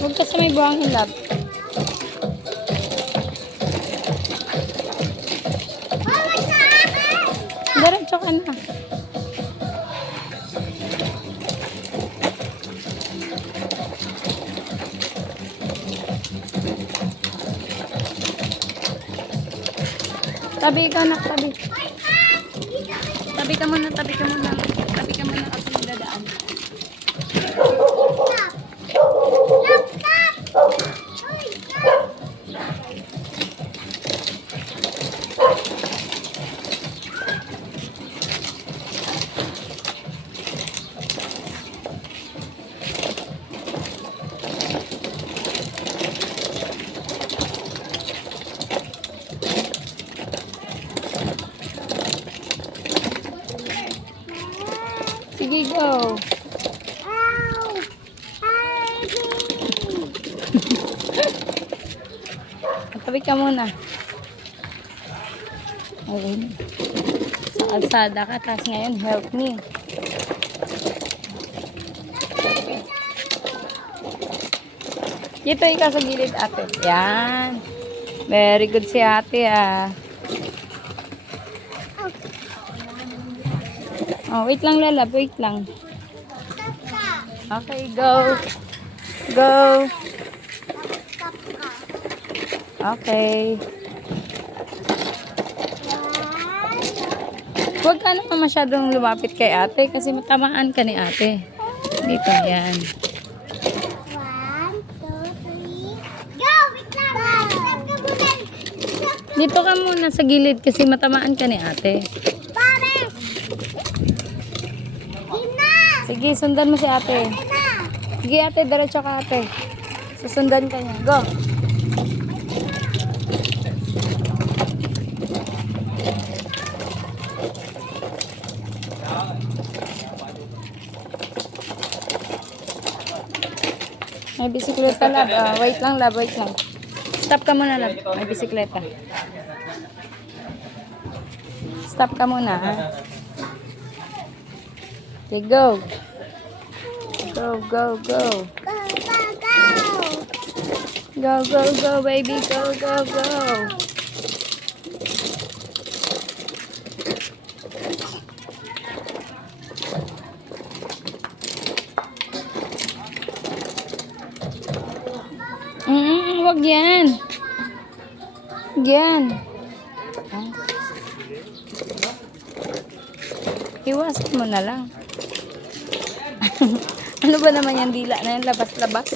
Huwag ka sa may buhangin, love. Diretso ka na. Tabi ka na, tabi. Tabi ka muna, tabi ka muna. Tabi ka muna Sige, go. Tabi ka muna. Okay. Sa kalsada ka, tapos ngayon, help me. Dito ikaw sa gilid, ate. Yan. Very good si ate, ah. Oh, wait lang, Lala. Wait lang. Okay, go. Go. Okay. Huwag ka naman masyadong lumapit kay ate kasi matamaan ka ni ate. Dito, yan. Dito ka muna sa gilid kasi matamaan ka ni ate. Sige, sundan mo si ate. Sige ate, diretso ka ate. Susundan ka niya. Go. May bisikleta lab. Ah, wait lang lab, wait lang. Stop ka muna lab. May bisikleta. Stop ka muna ha. Okay, go. Go, go, go. Go, go, go! Go, go, go, baby. Go, go, go. Mm, yan. Wag yan. Ah. Iwasan mo na lang. ano ba naman yan dila na yan? Labas-labas.